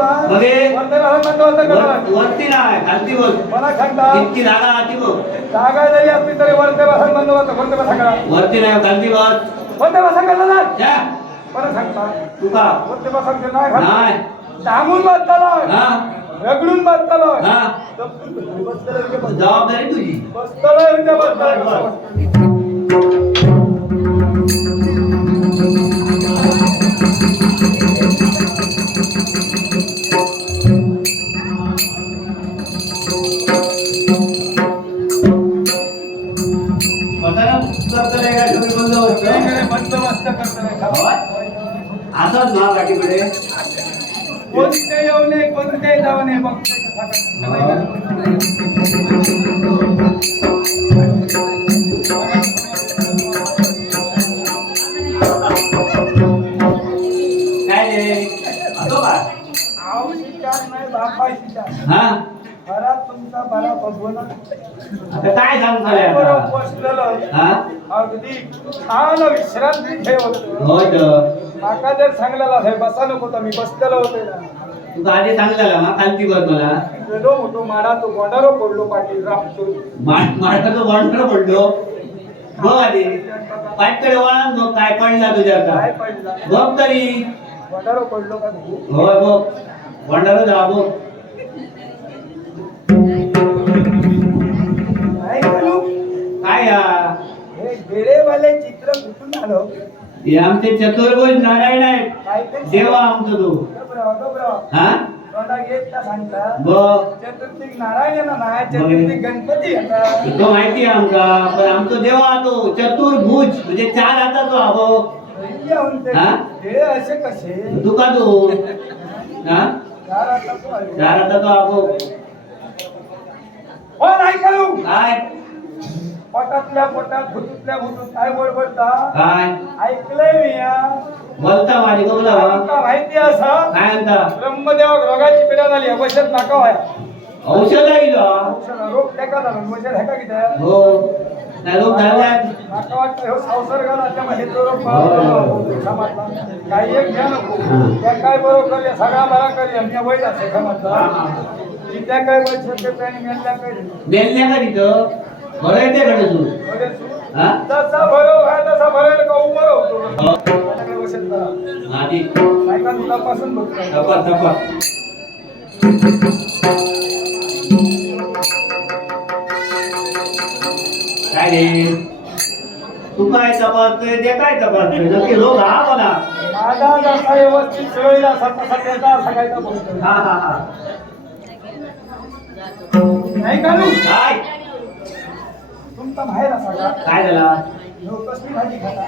बघे. वरती नाही? नाही खालती बघ. मला सांगता इतकी जागा आती बघ. जागा जरी असली तरी वरती बसून म्हणतो होतं कोणते बसा करा वरती नाही खालती बस कोणते बसा करला ना मला सांगता तू का? कोणते बसा नाही. नाही. डांबून बसतालोय हा. रगडून हा. बसतालोय जबाबदारी तुझी. म्हणजे बसतालोय बंदोबस्त करताना होय? असंच ना बाकीकडे कोणते येऊ नये कोणते जाऊ नये मग काय रे असो का आवडीचा नाही बापाशीचा हा घरात तुमचा बरा बघवून आता काय सांगतो रे बरोबर आता? बसलेलं हा? अगदी छान विश्रांती ठेवत. होय तर. जर सांगलेला आहे बसा नको तर मी बसलेलो होते ना. तू का आधी सांगलेला मग खालती बस मला गेलो होतो माडा तो गोंडारो पडलो पाटील रामचूर माझा बॉन्डर पडलो. बघ आधी. काय पडला तुझ्या काय का पडला? बघ तरी. गोंडारो पडलो का तू? होय बघ. बॉन्डर जा बघ. काय या हे गेलेवाले चित्र कुठून आलं? हे आमचे चतुर्भुज नारायण आहेत. काय ते देवा आमचं तू. गबराव, गबराव. हा? तोंडा घेत का सांगता. बघ चतुर्थी नारायण चतुर्थी गणपती तो माहिती आहे आमका पण आमचा देवा तो चतुर्भुज. म्हणजे चार हाताचो हा हा? हे असे कसे? तू. का तू हा चार आता तो आहे. चार हाताचो हा काय? पोटातल्या पोटात भुतुतल्या भुतूत काय बडबडता काय? ऐकलंय मी या बोलता माझी बोला आमका माहिती असा? काय म्हणता? ब्रह्मदेव रोगाची पिढा झाली अवशत नाका व्हाया औषध आहे का? औषध रोग टेका झाला वशत हेका किती हो. नाही लोक झाल्यात नाका वाटतं ह्यो संसर्गाला त्यामुळे हे तो रोग पाहतो. समाजला काही एक घ्या नको. त्या काय बरोबर करूया सगळा बरा करूया मी वैद असे समाजला की त्या काय वैद मेल्या काय? मेलण्या का तिथं? कडे तू हा तसा भरेल का उभं होतो. त्याच्याकडे वशत करा? ती नाही का तुला पासून बघतो तपास तपास काय रे? तू काय तपासतोय ते काय तपासतोय? नक्की रोग हा मला? माझा जसा व्यवस्थित सवयीला असा तसा त्याचा सगळ्याचा हा हा हा. नाही का? काय? तुमचा असा का? काय झाला? कसली भाजी खाता?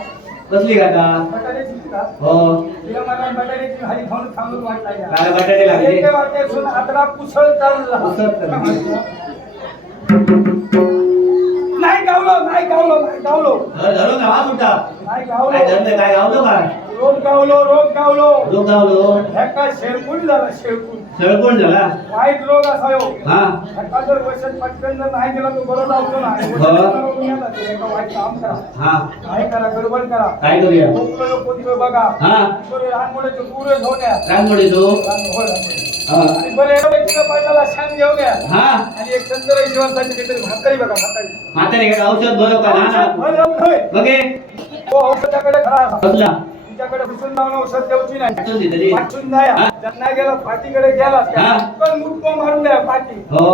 कसली गाता बटाट्याची खाता हो. तिला मला बटाट्याची भाजी खाऊन खाऊन वाटला या. काय बटाटे लागले. एके वाट्यातून आदरा कुसळ चालला. उसळ चालला. नाही गावलो नाही गावलो नाही गावलो. धर धरून हा सुद्धा नाही काय गावलो धरलं काय गावलं काय रोग गावलो रोग गावलो. रोग गावलो. ह्याका शेळकुल झाला झाला? वाईट रोग असा हो. हा ह्याका जर वशत पटकन जर नाही दिला तो बरं लावतो ना. वशत रोग मिळाला तर ह्याका वाईट काम करा. हा. काय करा? गडबड करा. काय करूया? कोणतं बघा. हा. बरे रानमुळेचे पुरे घेऊन या. काय म्हणे तू रान- होय, रानमुळे. हा. आणि बरं एवढं किलो पडलेला शान घेऊन या. हा. आणि एक संतर शिवासाठी काहीतरी म्हातारी बघा म्हातारी म्हातारे काय औषध बरं का ना बरं, होय. बघे. तो औषधाकडे खरा. तुमच्याकडे घुसून जाऊन औषध द्यायची नाही. वाचून जाया? त्यांना गेला पाठीकडे गेला? पण मुठको मारून द्या पाठी. हो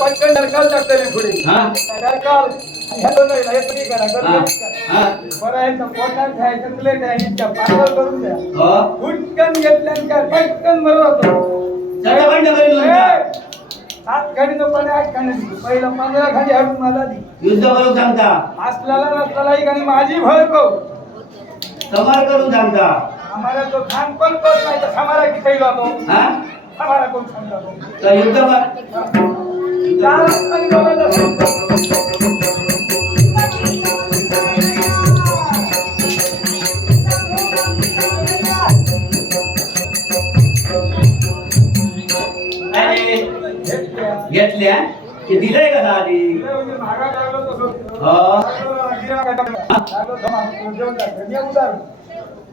पटकन डरकाल टाकते पुढे. हा. डरकाल हे बरं आहे पोटात आहे करून द्या. पटकन बरं होतं. सात गाडी तो पण आठ गाडी पहिला पंधरा गाडी हडून मला दी. युद्ध करून सांगता. असल्याला नसल्याला ही गाडी माझी भर को समार करून सांगता हमारा तो खान नाही तर हमारा की हा हमारा कोण सांगता तो तर युद्ध कर चार आणि दोघांचा सांगतो. अरे घेतल्या. ते दिलंय का आधी.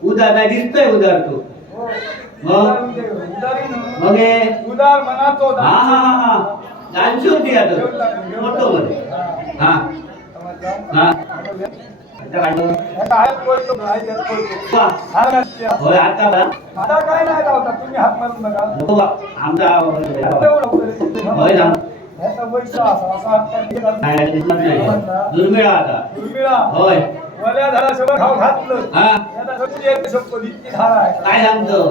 उदार नाही दिसतोय उदार तू. हो. मग हे? उदार मनाचो हा. हा हा हा. दानशूर होती आता मोठं मध्ये. हा. हा. आमचा असा असा. नाही दिसत नाही. दुर्मिळ आता. दुर्मिळा. होय. वल्या झाला सगळं खाऊ घातलं. हा. आता सगळी इतकी धार आहे. काय सांगतो?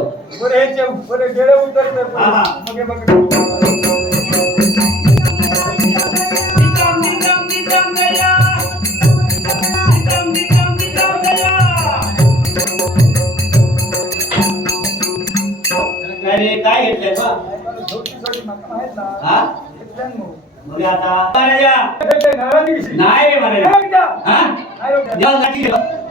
बरं ह्याचे बरं गेले उतरते हा, हा. मग हे बघ. हा? आता. कशी? नाही?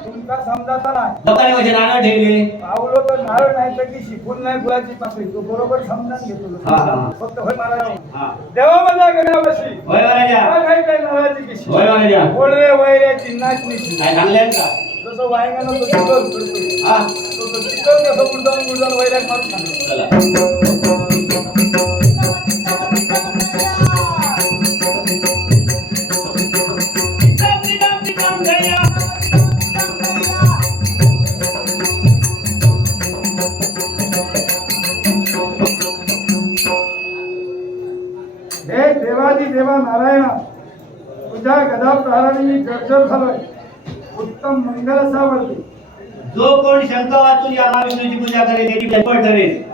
तुमका समजाता लोकांनी म्हणजे नारळ ठेवले. पावलो तर नारळ नाही तर की शिकून नाही फुलाची पाकळी. तो बरोबर समजान घेतो. फक्त होय महाराज. हा. देवा मला गणावशी होय महाराजा. काय काय काय नारळाची कशी? होय महाराजा. बोलवे वैऱ्याची नाचणीची काय सांगले का? जसं वायंगानं तो हा. तो चिकल कसं गुडजाऊन गुडजाऊन वैराग मारून सांगतो तुझ्या गदा प्रहाराने मी जर्जर झालोय. उत्तम मंगल सावरते. जो कोण शंख वाचून या महाविष्णूची पूजा करेल त्याची ठरेल.